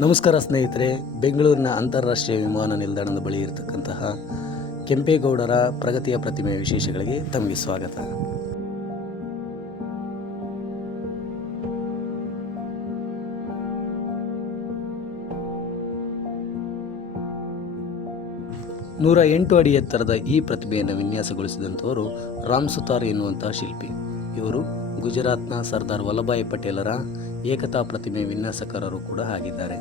ನಮಸ್ಕಾರ ಸ್ನೇಹಿತರೆ, ಬೆಂಗಳೂರಿನ ಅಂತಾರಾಷ್ಟ್ರೀಯ ವಿಮಾನ ನಿಲ್ದಾಣದ ಬಳಿ ಇರತಕ್ಕಂತಹ ಕೆಂಪೇಗೌಡರ ಪ್ರಗತಿಯ ಪ್ರತಿಮೆಯ ವಿಶೇಷಗಳಿಗೆ ತಮಗೆ ಸ್ವಾಗತ. ನೂರ 8 ಅಡಿ ಎತ್ತರದ ಈ ಪ್ರತಿಮೆಯನ್ನು ವಿನ್ಯಾಸಗೊಳಿಸಿದಂಥವರು ರಾಮ್ ಸುತಾರ್ ಎನ್ನುವಂತಹ ಶಿಲ್ಪಿ. ಇವರು ಗುಜರಾತ್ನ ಸರ್ದಾರ್ ವಲ್ಲಭಾಯಿ ಪಟೇಲರ ಏಕತಾ ಪ್ರತಿಮೆ ವಿನ್ಯಾಸಕಾರರು ಕೂಡ ಆಗಿದ್ದಾರೆ.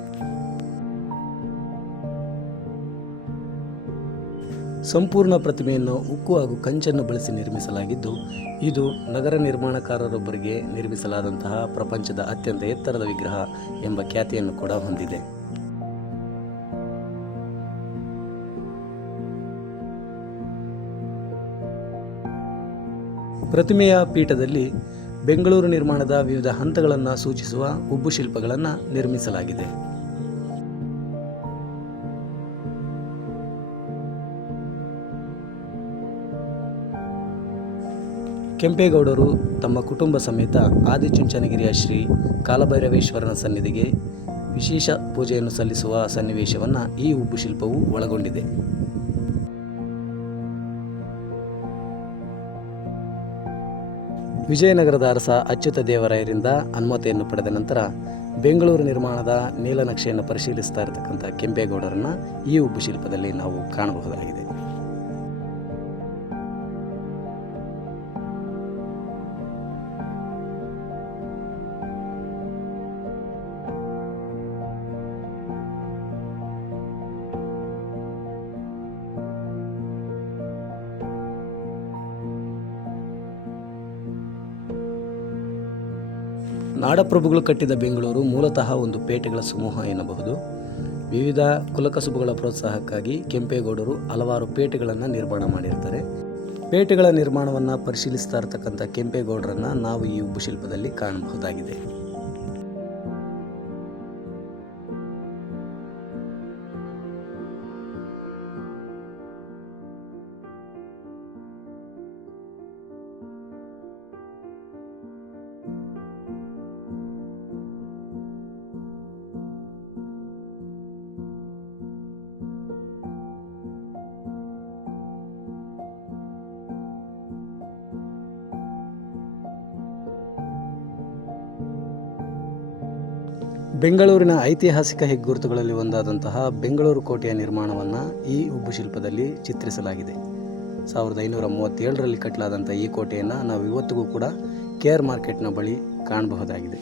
ಸಂಪೂರ್ಣ ಪ್ರತಿಮೆಯನ್ನು ಉಕ್ಕು ಹಾಗೂ ಕಂಚನ್ನು ಬಳಸಿ ನಿರ್ಮಿಸಲಾಗಿದ್ದು, ಇದು ನಗರ ನಿರ್ಮಾಣಕಾರರೊಬ್ಬರಿಗೆ ನಿರ್ಮಿಸಲಾದಂತಹ ಪ್ರಪಂಚದ ಅತ್ಯಂತ ಎತ್ತರದ ವಿಗ್ರಹ ಎಂಬ ಖ್ಯಾತಿಯನ್ನು ಕೂಡ ಹೊಂದಿದೆ. ಪ್ರತಿಮೆಯ ಪೀಠದಲ್ಲಿ ಬೆಂಗಳೂರು ನಿರ್ಮಾಣದ ವಿವಿಧ ಹಂತಗಳನ್ನು ಸೂಚಿಸುವ ಉಬ್ಬು ಶಿಲ್ಪಗಳನ್ನು ನಿರ್ಮಿಸಲಾಗಿದೆ. ಕೆಂಪೇಗೌಡರು ತಮ್ಮ ಕುಟುಂಬ ಸಮೇತ ಆದಿಚುಂಚನಗಿರಿಯ ಶ್ರೀ ಕಾಲಭೈರವೇಶ್ವರನ ಸನ್ನಿಧಿಗೆ ವಿಶೇಷ ಪೂಜೆಯನ್ನು ಸಲ್ಲಿಸುವ ಸನ್ನಿವೇಶವನ್ನು ಈ ಉಬ್ಬು ಶಿಲ್ಪವು ಒಳಗೊಂಡಿದೆ. ವಿಜಯನಗರದ ಅರಸ ಅಚ್ಯುತ ದೇವರಾಯರಿಂದ ಅನುಮತಿಯನ್ನು ಪಡೆದ ನಂತರ ಬೆಂಗಳೂರು ನಿರ್ಮಾಣದ ನೀಲನಕ್ಷೆಯನ್ನು ಪರಿಶೀಲಿಸ್ತಾ ಇರತಕ್ಕಂಥ ಕೆಂಪೇಗೌಡರನ್ನು ಈ ಉಬ್ಬು ಶಿಲ್ಪದಲ್ಲಿ ನಾವು ಕಾಣಬಹುದಾಗಿದೆ. ನಾಡಪ್ರಭುಗಳು ಕಟ್ಟಿದ ಬೆಂಗಳೂರು ಮೂಲತಃ ಒಂದು ಪೇಟೆಗಳ ಸಮೂಹ ಎನ್ನಬಹುದು. ವಿವಿಧ ಕುಲಕಸುಬುಗಳ ಪ್ರೋತ್ಸಾಹಕ್ಕಾಗಿ ಕೆಂಪೇಗೌಡರು ಹಲವಾರು ಪೇಟೆಗಳನ್ನು ನಿರ್ಮಾಣ ಮಾಡಿರ್ತಾರೆ. ಪೇಟೆಗಳ ನಿರ್ಮಾಣವನ್ನು ಪರಿಶೀಲಿಸ್ತಾ ಇರತಕ್ಕಂಥ ಕೆಂಪೇಗೌಡರನ್ನು ನಾವು ಈ ಉಬ್ಬು ಶಿಲ್ಪದಲ್ಲಿ ಕಾಣಬಹುದಾಗಿದೆ. ಬೆಂಗಳೂರಿನ ಐತಿಹಾಸಿಕ ಹೆಗ್ಗುರುತುಗಳಲ್ಲಿ ಒಂದಾದಂತಹ ಬೆಂಗಳೂರು ಕೋಟೆಯ ನಿರ್ಮಾಣವನ್ನು ಈ ಉಬ್ಬು ಶಿಲ್ಪದಲ್ಲಿ ಚಿತ್ರಿಸಲಾಗಿದೆ. 1537ರಲ್ಲಿ ಕಟ್ಟಲಾದಂಥ ಈ ಕೋಟೆಯನ್ನು ನಾವು ಇವತ್ತಿಗೂ ಕೂಡ KR ಮಾರ್ಕೆಟ್ನ ಬಳಿ ಕಾಣಬಹುದಾಗಿದೆ.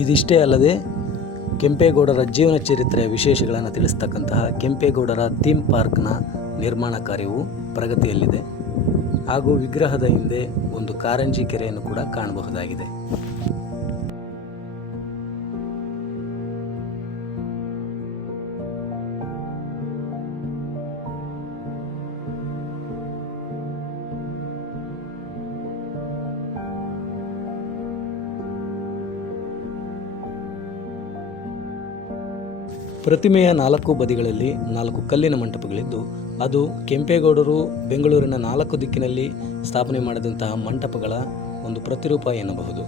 ಇದಿಷ್ಟೇ ಅಲ್ಲದೆ ಕೆಂಪೇಗೌಡರ ಜೀವನ ಚರಿತ್ರೆಯ ವಿಶೇಷಗಳನ್ನು ತಿಳಿಸ್ತಕ್ಕಂತಹ ಕೆಂಪೇಗೌಡರ ಥೀಮ್ ಪಾರ್ಕ್ನ ನಿರ್ಮಾಣ ಕಾರ್ಯವು ಪ್ರಗತಿಯಲ್ಲಿದೆ. ಹಾಗೂ ವಿಗ್ರಹದ ಹಿಂದೆ ಒಂದು ಕಾರಂಜಿ ಕೆರೆಯನ್ನು ಕೂಡ ಕಾಣಬಹುದಾಗಿದೆ. ಪ್ರತಿಮೆಯ 4 ಬದಿಗಳಲ್ಲಿ 4 ಕಲ್ಲಿನ ಮಂಟಪಗಳಿದ್ದು, ಅದು ಕೆಂಪೇಗೌಡರು ಬೆಂಗಳೂರಿನ 4 ದಿಕ್ಕಿನಲ್ಲಿ ಸ್ಥಾಪನೆ ಮಾಡಿದಂತಹ ಮಂಟಪಗಳ ಒಂದು ಪ್ರತಿರೂಪ ಎನ್ನಬಹುದು.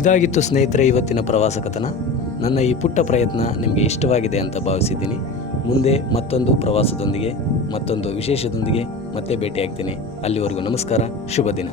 ಇದಾಗಿತ್ತು ಸ್ನೇಹಿತರೆ ಇವತ್ತಿನ ಪ್ರವಾಸ ಕಥನ. ನನ್ನ ಈ ಪುಟ್ಟ ಪ್ರಯತ್ನ ನಿಮಗೆ ಇಷ್ಟವಾಗಿದೆ ಅಂತ ಭಾವಿಸಿದ್ದೀನಿ. ಮುಂದೆ ಮತ್ತೊಂದು ಪ್ರವಾಸದೊಂದಿಗೆ, ಮತ್ತೊಂದು ವಿಶೇಷದೊಂದಿಗೆ ಮತ್ತೆ ಭೇಟಿಯಾಗ್ತೀನಿ. ಅಲ್ಲಿವರೆಗೂ ನಮಸ್ಕಾರ, ಶುಭ ದಿನ.